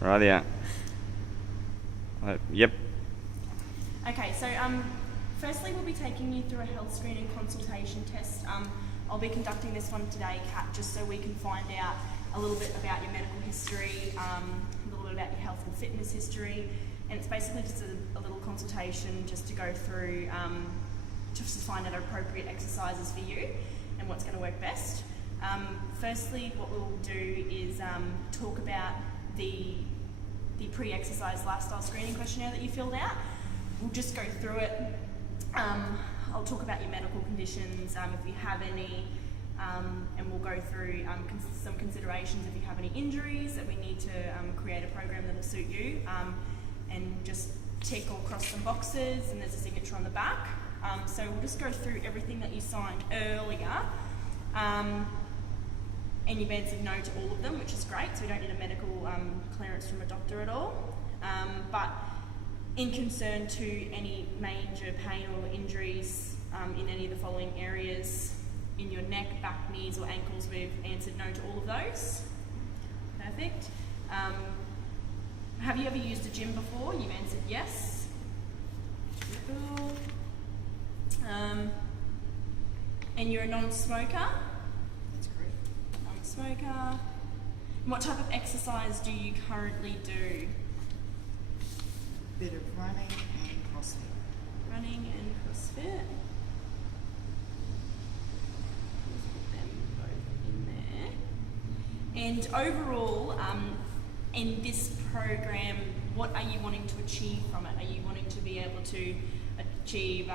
Rightio. Yep. Okay, so firstly we'll be taking you through a health screening consultation test. I'll be conducting this one today, Kat, just so we can find out a little bit about your medical history, a little bit about your health and fitness history, and it's basically just a little consultation just to go through, just to find out appropriate exercises for you and what's going to work best. Firstly, what we'll do is talk about the pre-exercise lifestyle screening questionnaire that you filled out. We'll just go through it. I'll talk about your medical conditions, if you have any, and we'll go through some considerations if you have any injuries that we need to create a program that will suit you, and just tick or cross some boxes, and there's a signature on the back. So we'll just go through everything that you signed earlier, and you've answered no to all of them, which is great, so we don't need a medical clearance from a doctor at all. But in concern to any major pain or injuries in any of the following areas, in your neck, back, knees or ankles, we've answered no to all of those. Perfect. Have you ever used a gym before? You've answered yes. Cool. And you're a non-smoker? That's correct. Non-smoker. And what type of exercise do you currently do? Bit of running and CrossFit. Running and CrossFit. Let's put them both in there. And overall, in this program, what are you wanting to achieve from it? Are you wanting to be able to achieve,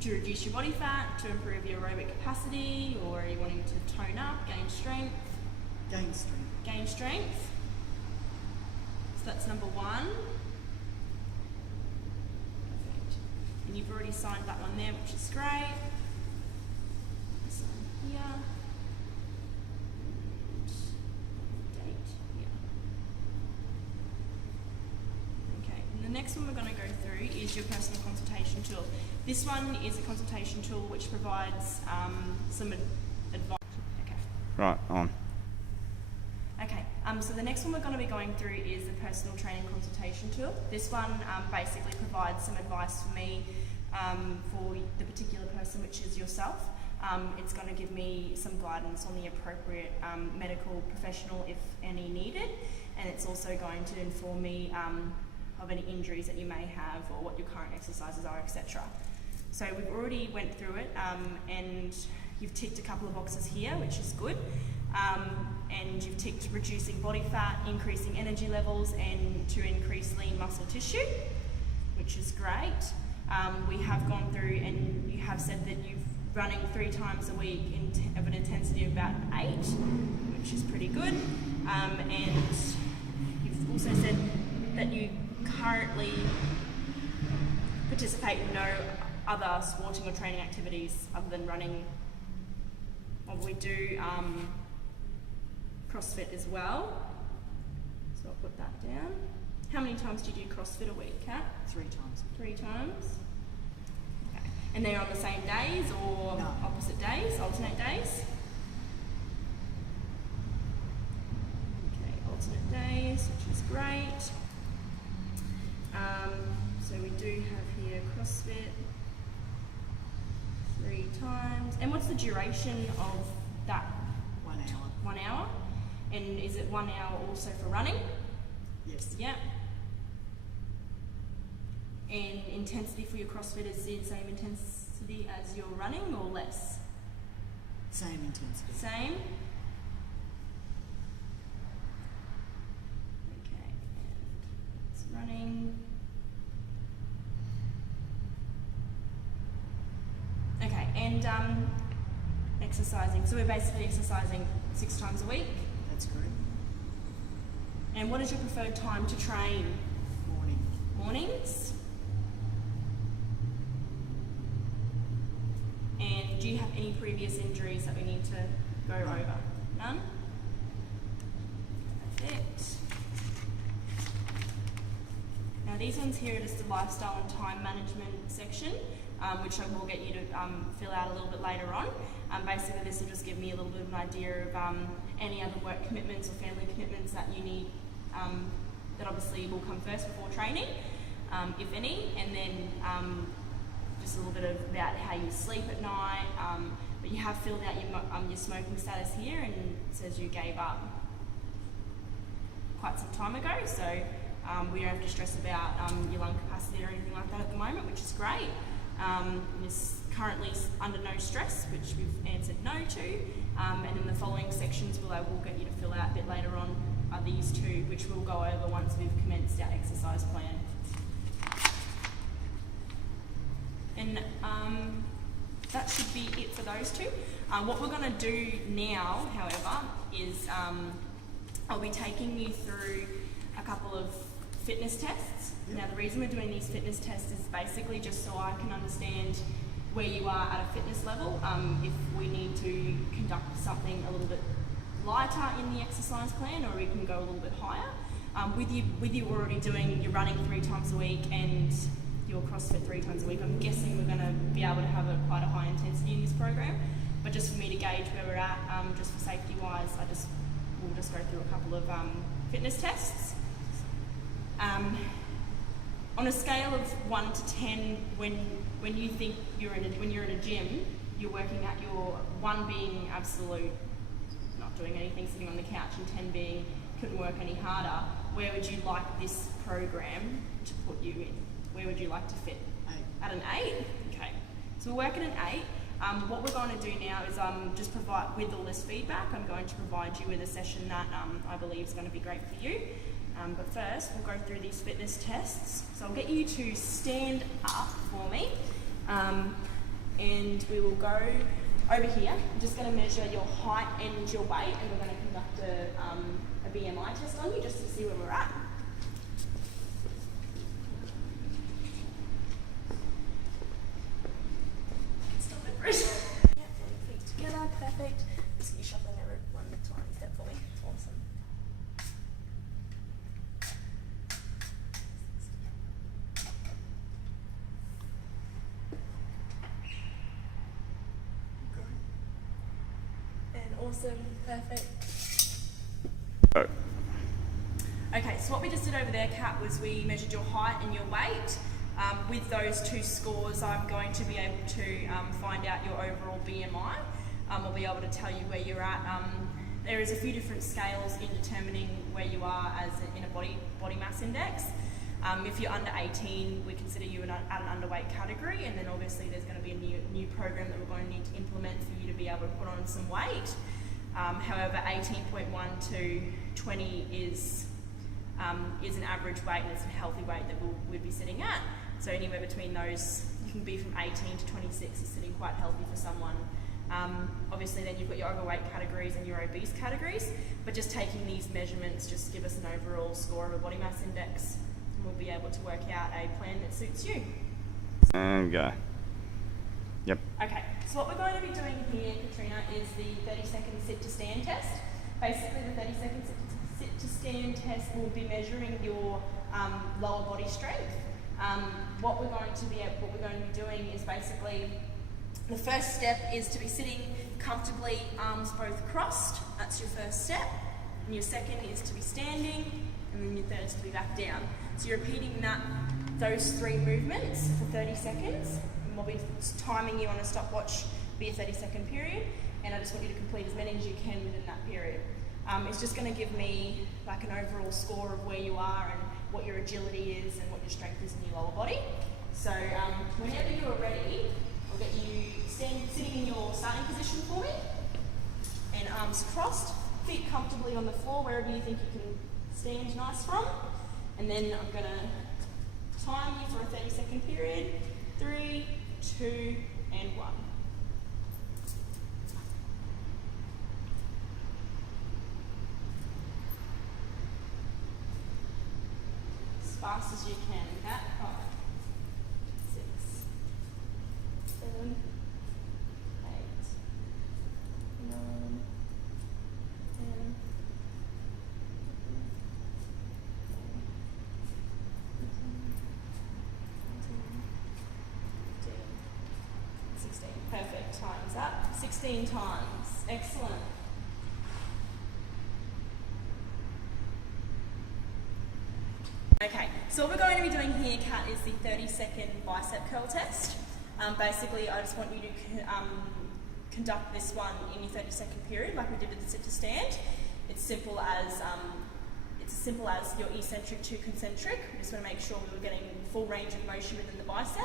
to reduce your body fat, to improve your aerobic capacity, or are you wanting to tone up, gain strength? Gain strength. Gain strength. So that's number one. Perfect. And you've already signed that one there, which is great. Sign here. And date here. Okay, and the next one we're going to go through is your personal consultation tool. This one is a consultation tool which provides some advice. Okay. Right, on. Okay, so the next one we're going to be going through is the personal training consultation tool. This one basically provides some advice for me for the particular person, which is yourself. It's going to give me some guidance on the appropriate medical professional, if any needed, and it's also going to inform me of any injuries that you may have or what your current exercises are, etc. So we've already went through it, and you've ticked a couple of boxes here, which is good. And you've ticked reducing body fat, increasing energy levels, and to increase lean muscle tissue, which is great. We have gone through, and you have said that you're running 3 times a week of an intensity of about 8, which is pretty good. And you've also said that you currently participate in no other sporting or training activities other than running. Well, we do CrossFit as well, so I'll put that down. How many times do you do CrossFit a week, Kat? 3 times. 3 times. Okay. And they're on the same days or No. opposite days, alternate days? Okay, alternate days, which is great. So we do have here CrossFit 3 times. And what's the duration of that? 1 hour. 1 hour? And is it 1 hour also for running? Yes. Yep. And intensity for your CrossFit is the same intensity as your running or less? Same intensity. Same? Okay, and it's running. Okay, and exercising. So we're basically exercising 6 times a week. That's correct. And what is your preferred time to train? Morning. Mornings? And do you have any previous injuries that we need to go over? None? Perfect. Now these ones here are just the lifestyle and time management section, which I will get you to fill out a little bit later on. Basically this will just give me a little bit of an idea of any other work commitments or family commitments that you need obviously will come first before training, if any, and then just a little bit about how you sleep at night. But you have filled out your smoking status here, and it says you gave up quite some time ago, so we don't have to stress about your lung capacity or anything like that at the moment, which is great. You're currently under no stress, which we've answered no to, and in the following sections we'll get you to fill out a bit later on are these two, which we'll go over once we've commenced our exercise plan. And that should be it for those two. What we're going to do now, however, is I'll be taking you through a couple of fitness tests. Now, the reason we're doing these fitness tests is basically just so I can understand where you are at a fitness level. If we need to conduct something a little bit lighter in the exercise plan, or we can go a little bit higher. With you already doing your running 3 times a week and your CrossFit 3 times a week, I'm guessing we're going to be able to have quite a high intensity in this program. But just for me to gauge where we're at, just for safety wise, we'll just go through a couple of fitness tests. On a scale of 1 to 10, when you think when you're in a gym, you're working at your 1 being absolute, not doing anything, sitting on the couch, and 10 being couldn't work any harder, where would you like this program to put you in? Where would you like to fit? 8. At an 8? Okay. So we're working at 8. What we're going to do now is just provide, with all this feedback, I'm going to provide you with a session that I believe is going to be great for you. But first, we'll go through these fitness tests. So I'll get you to stand up for me, and we will go over here. I'm just going to measure your height and your weight, and we're going to conduct a BMI test on you just to see where we're at. Stop it, Bruce. Yep, feet together, perfect. Just keep shuffling over 1 tiny step for me. Awesome. Awesome, perfect. Okay, so what we just did over there, Kat, was we measured your height and your weight. With those 2 scores, I'm going to be able to find out your overall BMI. I'll be able to tell you where you're at. There is a few different scales in determining where you are in a body mass index. If you're under 18, we consider you at an underweight category, and then obviously there's going to be a new program that we're going to need to implement for you to be able to put on some weight. However, 18.1 to 20 is an average weight, and it's a healthy weight that we'd be sitting at. So anywhere between those, you can be from 18 to 26 is sitting quite healthy for someone. Obviously then you've got your overweight categories and your obese categories, but just taking these measurements just give us an overall score of a body mass index, and we'll be able to work out a plan that suits you. And go. Yep. Okay, so what we're going to be doing here, Katrina, is the 30-second sit-to-stand test. Basically, the 30-second sit-to-stand test will be measuring your lower body strength. What we're going to be doing is basically, the first step is to be sitting comfortably, arms both crossed. That's your first step. And your second is to be standing, and then your third is to be back down. So you're repeating those 3 movements for 30 seconds. We'll be timing you on a stopwatch, be a 30-second period, and I just want you to complete as many as you can within that period. It's just going to give me like an overall score of where you are and what your agility is and what your strength is in your lower body. So whenever you are ready, I'll get you sitting in your starting position for me, and arms crossed, feet comfortably on the floor wherever you think you can stand nice from, and then I'm going to time you for a 30-second period. 3, 2, and 1. As fast as you can. Kat. 5, 6, 7, 8, 9, 10, 16. Perfect. Time's up. 16 times. Excellent. Okay, so what we're going to be doing here, Kat, is the 30-second bicep curl test. Basically, I just want you to conduct this one in your 30-second period, like we did with the sit to stand. It's simple as your eccentric to concentric. We just want to make sure we're getting full range of motion within the bicep.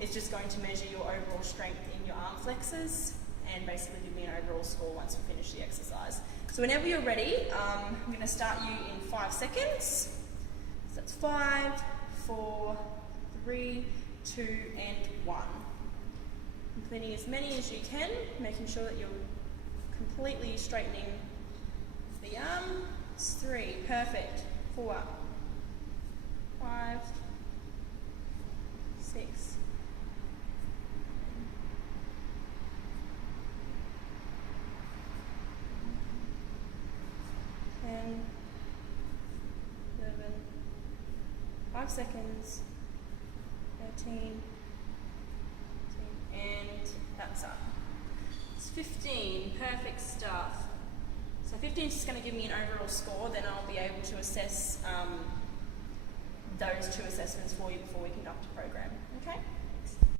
It's just going to measure your overall strength in your arm flexors and basically give me an overall score once we finish the exercise. So whenever you're ready, I'm going to start you in 5 seconds. So that's 5, 4, 3, 2, and 1. Completing as many as you can, making sure that you're completely straightening the arm. 3, perfect. 4, 5, 6, 10, 11, 5 seconds, 13, and that's up. It's 15, perfect stuff. So 15 is just going to give me an overall score, then I'll be able to assess those 2 assessments for you before we conduct a program, okay?